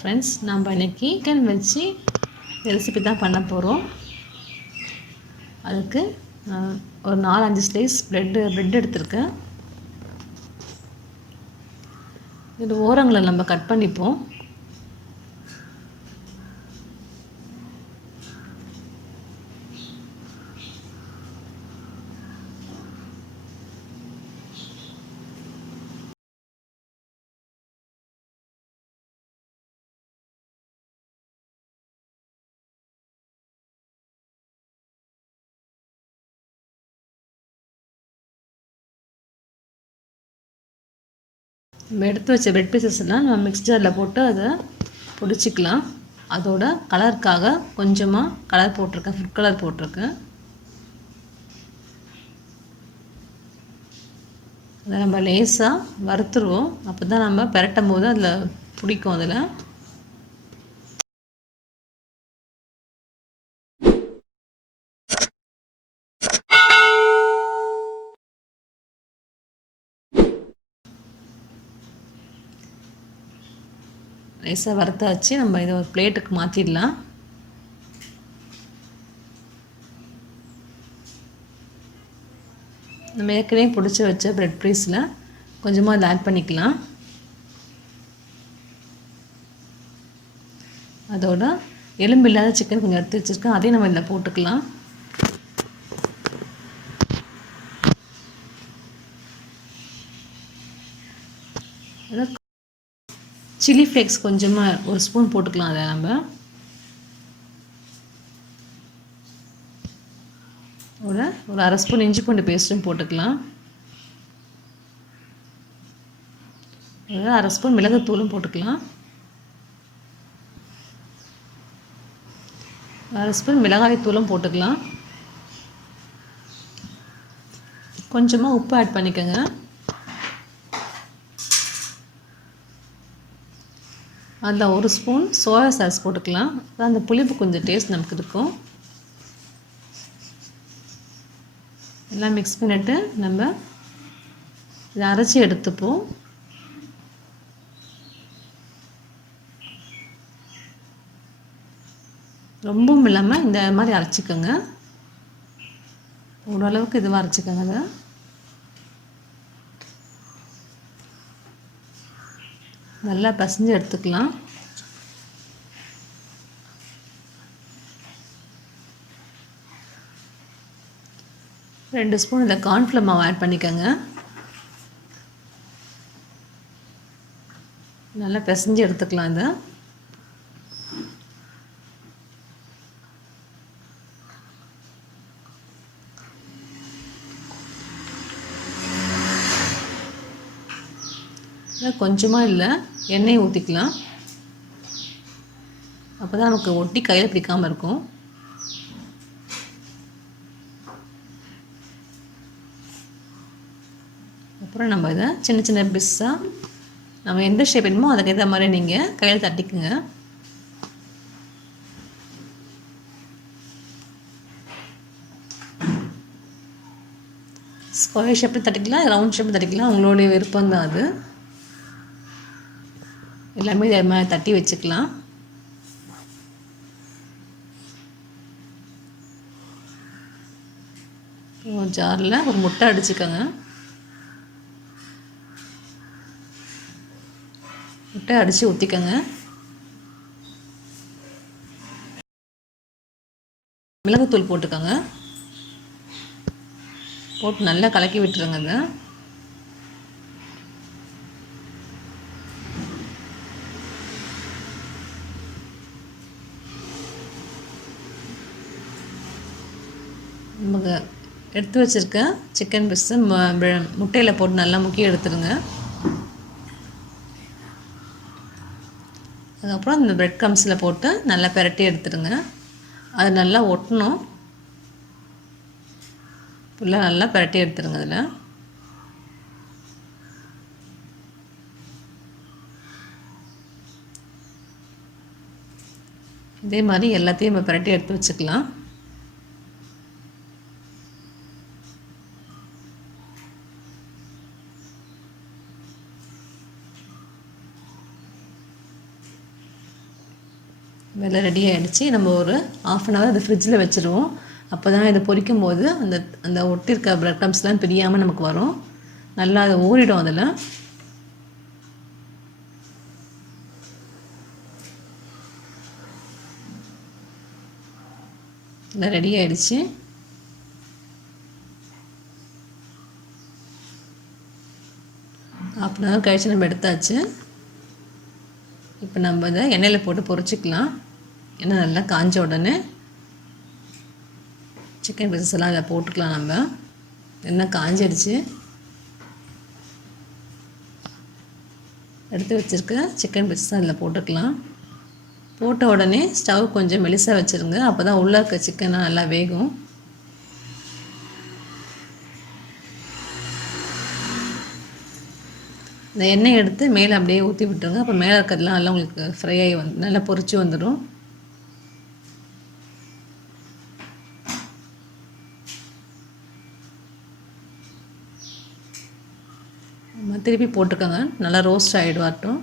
Friends, நம்ம இன்றைக்கி chicken வச்சு ரெசிபி தான் பண்ண போகிறோம். அதுக்கு ஒரு 4-5 ஸ்லைஸ் ப்ரெட் எடுத்திருக்கேன். இது ஓரங்களை நம்ம கட் பண்ணிப்போம். நம்ம எடுத்து வச்ச பிரெட் பீசஸ்லாம் நம்ம மிக்ஸ் ஜாரில் போட்டு அதை பொடிச்சிக்கலாம். அதோட கலருக்காக கொஞ்சமாக கலர் போட்டிருக்கேன், ஃபுட் கலர் போட்டிருக்கேன். அதை நம்ம லேசாக வறுத்துருவோம். அப்போ தான் நம்ம பெரட்டும் போது அதில் பிடிக்கும். அதில் லேசாக வறுத்தாச்சு. நம்ம இதை ஒரு பிளேட்டுக்கு மாற்றிடலாம். நம்ம ஏற்கனவே பிடிச்சி வச்ச ப்ரெட் பீஸில் கொஞ்சமாக அதை ஆட் பண்ணிக்கலாம். அதோட எலும்பு இல்லாத சிக்கன் கொஞ்சம் எடுத்து வச்சுருக்கேன், அதையும் நம்ம இதில் போட்டுக்கலாம். சில்லி ஃப்ளேக்ஸ் கொஞ்சமாக ஒரு ஸ்பூன் போட்டுக்கலாம். அதை நம்ம ஒரு அரை ஸ்பூன் இஞ்சி பூண்டு பேஸ்ட்டும் போட்டுக்கலாம். அரை ஸ்பூன் மிளகுத்தூளும் போட்டுக்கலாம். அரை ஸ்பூன் மிளகாய் தூளும் போட்டுக்கலாம். கொஞ்சமாக உப்பு ஆட் பண்ணிக்கோங்க. அதில் ஒரு ஸ்பூன் சோயா சாஸ் போட்டுக்கலாம். அந்த புளிப்பு கொஞ்சம் டேஸ்ட் நமக்கு இருக்கும். எல்லாம் மிக்ஸ் பண்ணிவிட்டு நம்ம இதை அரைச்சி எடுத்துப்போம். ரொம்பவும் இல்லாமல் இந்த மாதிரி அரைச்சிக்கோங்க. ஓரளவுக்கு இதுவாக அரைச்சிக்கோங்க. அதை நல்லா பசஞ்சு எடுத்துக்கலாம். ரெண்டு ஸ்பூன் இதில் கார்ன்ஃப்ளவர் மாவு ஆட் பண்ணிக்கோங்க. நல்லா பிசைஞ்சு எடுத்துக்கலாம். இதை கொஞ்சமாக இல்லை எண்ணெயை ஊற்றிக்கலாம். அப்போ தான் நமக்கு ஒட்டி கையில் பிடிக்காமல் இருக்கும். அப்புறம் நம்ம இதை சின்ன சின்ன பீஸாக நம்ம எந்த ஷேப் வேணுமோ அதுக்கு ஏற்ற மாதிரி நீங்கள் கையில் தட்டிக்குங்க. ஸ்கொயர் ஷேப்பில் தட்டிக்கலாம், ரவுண்ட் ஷேப்பில் தட்டிக்கலாம், உங்களுடைய விருப்பம் தான் அது. எல்லாமே இதே மாதிரி தட்டி வச்சுக்கலாம். ஜாரில் ஒரு முட்டை அடிச்சுக்கோங்க. முட்டை அடித்து ஊற்றிக்கோங்க. மிளகுத்தூள் போட்டுக்கோங்க. போட்டு நல்லா கலக்கி விட்டுருங்க. அதை நமக்கு எடுத்து வச்சுருக்க சிக்கன் பீஸு முட்டையில் போட்டு நல்லா முக்கி எடுத்துருங்க. அதுக்கப்புறம் இந்த ப்ரெட் க்ரம்ஸில் போட்டு நல்லா பெரட்டி எடுத்துடுங்க. அது நல்லா ஒட்டணும். ஃபுல்லாக நல்லா பெரட்டி எடுத்துடுங்க. அதில் இதே மாதிரி எல்லாத்தையும் நம்ம பெரட்டி எடுத்து வச்சுக்கலாம். வெள்ளை ரெடி ஆகிடுச்சு. நம்ம ஒரு 1/2 hour அதை ஃப்ரிட்ஜில் வச்சுருவோம். அப்போ தான் இதை பொரிக்கும் போது அந்த அந்த ஒட்டியிருக்க பிரெட் க்ரம்ஸ்லாம் பிரியாமல் நமக்கு வரும். நல்லா அதை ஊறிடும். அதில் எல்லாம் ரெடி ஆகிடுச்சு. ½ hour கழிச்சு நம்ம எடுத்தாச்சு. இப்போ நம்ம இதை எண்ணெயில் போட்டு பொரிச்சிக்கலாம். எண்ணெய் நல்லா காஞ்ச உடனே சிக்கன் பீசஸ் எல்லாம் அதில் போட்டுக்கலாம். நம்ம எண்ணெய் காஞ்சிடுச்சு. எடுத்து வச்சுருக்க சிக்கன் பீசஸ் அதில் போட்டுக்கலாம். போட்ட உடனே ஸ்டவ் கொஞ்சம் மெலிசாக வச்சுருங்க. அப்போ தான் உள்ளே இருக்க சிக்கனாக நல்லா வேகும். இந்த எண்ணெய் எடுத்து மேலே அப்படியே ஊற்றி விட்டுருங்க. அப்போ மேலே இருக்கிறதுலாம் நல்லா உங்களுக்கு ஃப்ரை ஆகி நல்லா பொரிச்சு வந்துடும். திருப்பி போட்டுக்கோங்க. நல்லா ரோஸ்ட் ஆகிடுவாட்டும்.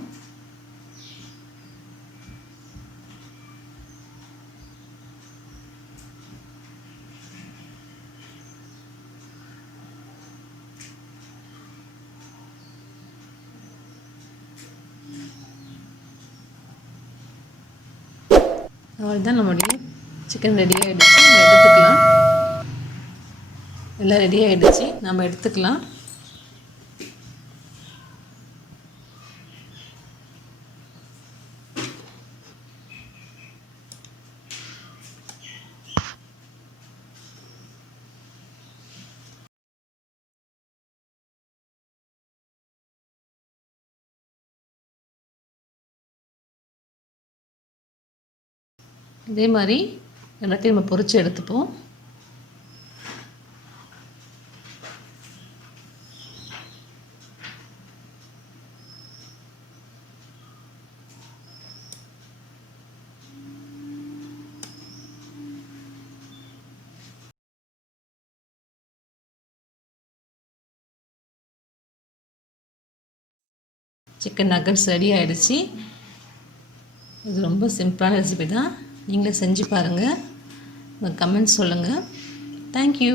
அவ்வளோதான், நம்மளுடைய சிக்கன் ரெடி ஆகிடுச்சு. நம்ம எடுத்துக்கலாம். எல்லாம் ரெடி ஆகிடுச்சு, நம்ம எடுத்துக்கலாம். இதே மாதிரி எல்லாத்தையும் நம்ம பொரித்து எடுத்துப்போம். சிக்கன் நக்கட்ஸ் ரெடி ஆகிடுச்சு. இது ரொம்ப சிம்பிளான ரெசிபி தான். நீங்களே செஞ்சு பாருங்கள். உங்கள் கமெண்ட்ஸ் சொல்லுங்கள். தேங்க்யூ.